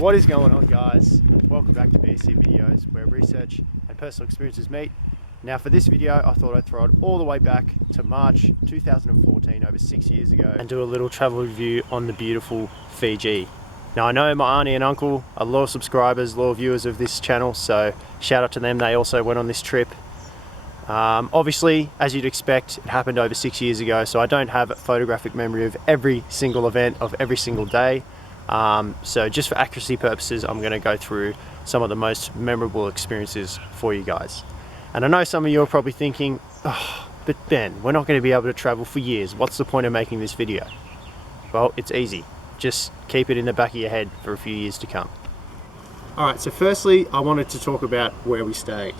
What is going on, guys? Welcome back to BSC Videos, where research and personal experiences meet. Now for this video, I thought I'd throw it all the way back to March 2014, over 6 years ago, and do a little travel review on the beautiful Fiji. Now I know my auntie and uncle are loyal subscribers, loyal viewers of this channel, so shout out to them. They also went on this trip. Obviously, as you'd expect, it happened over 6 years ago, so I don't have a photographic memory of every single event of every single day. So just for accuracy purposes, I'm going to go through some of the most memorable experiences for you guys. And I know some of you are probably thinking, oh, but Ben, we're not going to be able to travel for years. What's the point of making this video? Well, it's easy. Just keep it in the back of your head for a few years to come. Alright, so firstly, I wanted to talk about where we stayed.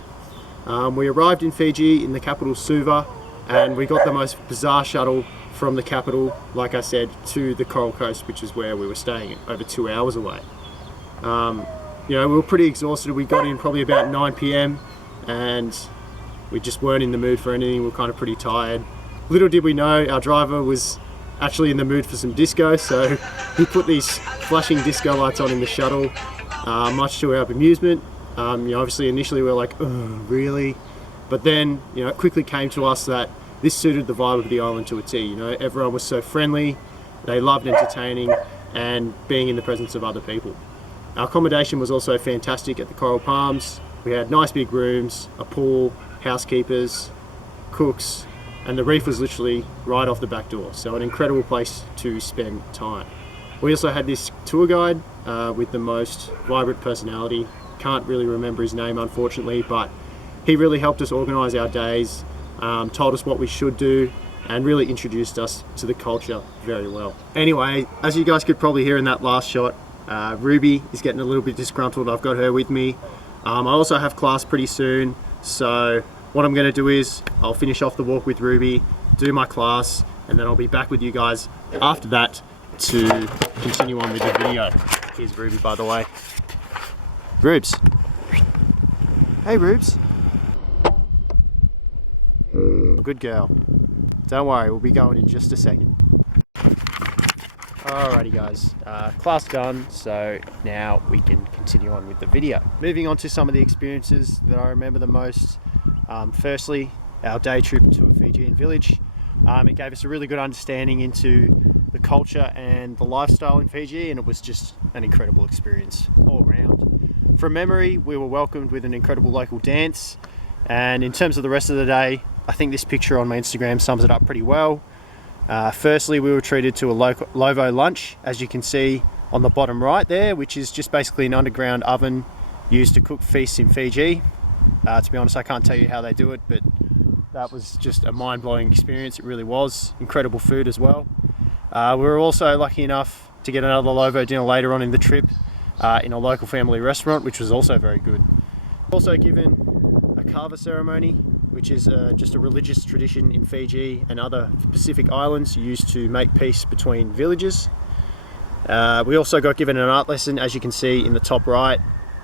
We arrived in Fiji in the capital Suva, and we got the most bizarre shuttle from the capital, like I said, to the Coral Coast, which is where we were staying, over 2 hours away. We were pretty exhausted. We got in probably about 9 p.m. and we just weren't in the mood for anything. We were kind of pretty tired. Little did we know, our driver was actually in the mood for some disco, so he put these flashing disco lights on in the shuttle, much to our amusement. Obviously initially we were like, oh, really? But then, it quickly came to us that this suited the vibe of the island to a T. Everyone was so friendly, they loved entertaining and being in the presence of other people. Our accommodation was also fantastic at the Coral Palms. We had nice big rooms, a pool, housekeepers, cooks, and the reef was literally right off the back door. So an incredible place to spend time. We also had this tour guide with the most vibrant personality. Can't really remember his name, unfortunately, but he really helped us organise our days, told us what we should do, and really introduced us to the culture very well. Anyway, as you guys could probably hear in that last shot, Ruby is getting a little bit disgruntled. I've got her with me. I also have class pretty soon, so what I'm going to do is I'll finish off the walk with Ruby, do my class, and then I'll be back with you guys after that to continue on with the video. Here's Ruby, by the way. Rubes. Hey, Rubes. Good girl. Don't worry, we'll be going in just a second. Alrighty guys, class done, so now we can continue on with the video. Moving on to some of the experiences that I remember the most. Firstly, our day trip to a Fijian village. It gave us a really good understanding into the culture and the lifestyle in Fiji, and it was just an incredible experience all around. From memory, we were welcomed with an incredible local dance, and in terms of the rest of the day, I think this picture on my Instagram sums it up pretty well. Firstly, we were treated to a Lovo lunch, as you can see on the bottom right there, which is just basically an underground oven used to cook feasts in Fiji. To be honest, I can't tell you how they do it, but that was just a mind-blowing experience. It really was. Incredible food as well. We were also lucky enough to get another Lovo dinner later on in the trip in a local family restaurant, which was also very good. Also given a kava ceremony, which is just a religious tradition in Fiji and other Pacific islands used to make peace between villages. We also got given an art lesson, as you can see in the top right.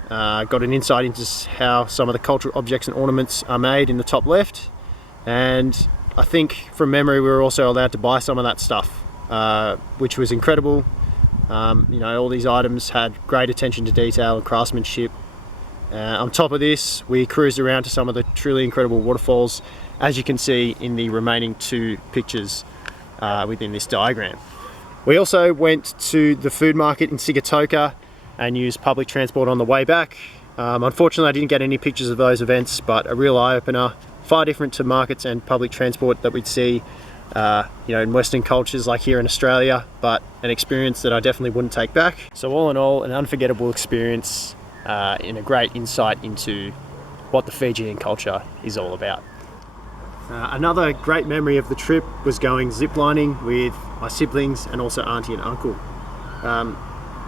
Got an insight into how some of the cultural objects and ornaments are made in the top left. And I think from memory we were also allowed to buy some of that stuff, which was incredible. All these items had great attention to detail and craftsmanship. On top of this, we cruised around to some of the truly incredible waterfalls, as you can see in the remaining two pictures within this diagram. We also went to the food market in Sigatoka and used public transport on the way back. Unfortunately, I didn't get any pictures of those events, but a real eye-opener, far different to markets and public transport that we'd see in Western cultures like here in Australia, but an experience that I definitely wouldn't take back. So all in all, an unforgettable experience and a great insight into what the Fijian culture is all about. Another great memory of the trip was going ziplining with my siblings and also auntie and uncle.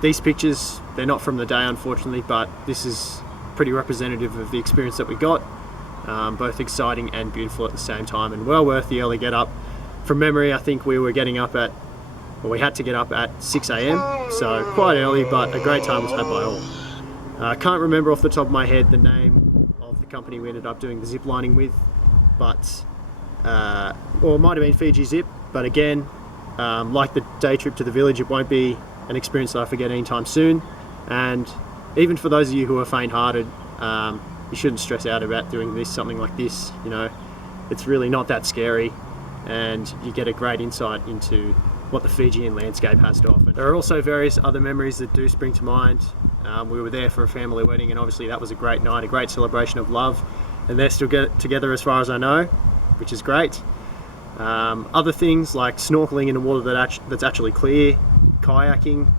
These pictures, they're not from the day unfortunately, but this is pretty representative of the experience that we got. Both exciting and beautiful at the same time, and well worth the early get up. From memory, I think we had to get up at 6 a.m, so quite early, but a great time was had by all. I can't remember off the top of my head the name of the company we ended up doing the zip lining with, but or it might have been Fiji Zip, but again, like the day trip to the village, it won't be an experience that I forget anytime soon. And even for those of you who are faint-hearted, you shouldn't stress out about doing something like this. You know, it's really not that scary, and you get a great insight into what the Fijian landscape has to offer. There are also various other memories that do spring to mind. We were there for a family wedding, and obviously that was a great night, a great celebration of love, and they're still together as far as I know, which is great. Other things like snorkeling in the water that's actually clear, kayaking,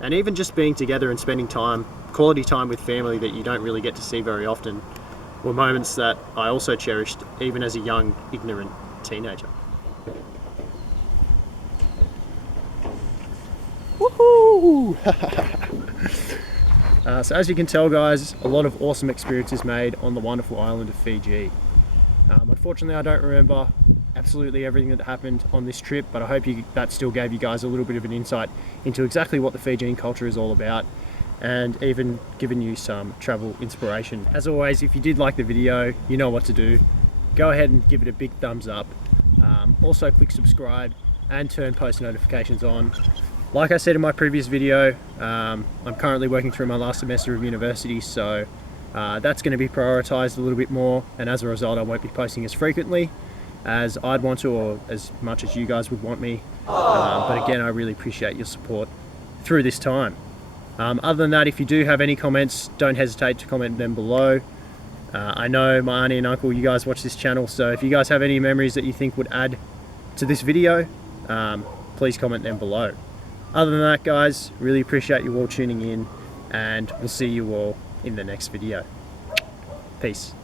and even just being together and spending quality time with family that you don't really get to see very often, were moments that I also cherished even as a young, ignorant teenager. Woohoo! So as you can tell, guys, a lot of awesome experiences made on the wonderful island of Fiji. Unfortunately, I don't remember absolutely everything that happened on this trip, but I hope that still gave you guys a little bit of an insight into exactly what the Fijian culture is all about, and even given you some travel inspiration. As always, if you did like the video, you know what to do. Go ahead and give it a big thumbs up. Also click subscribe and turn post notifications on. Like I said in my previous video, I'm currently working through my last semester of university, so that's going to be prioritized a little bit more, and as a result I won't be posting as frequently as I'd want to, or as much as you guys would want me. But again, I really appreciate your support through this time. Other than that, if you do have any comments, don't hesitate to comment them below. I know my auntie and uncle, you guys watch this channel, so if you guys have any memories that you think would add to this video, please comment them below. Other than that, guys, really appreciate you all tuning in, and we'll see you all in the next video. Peace.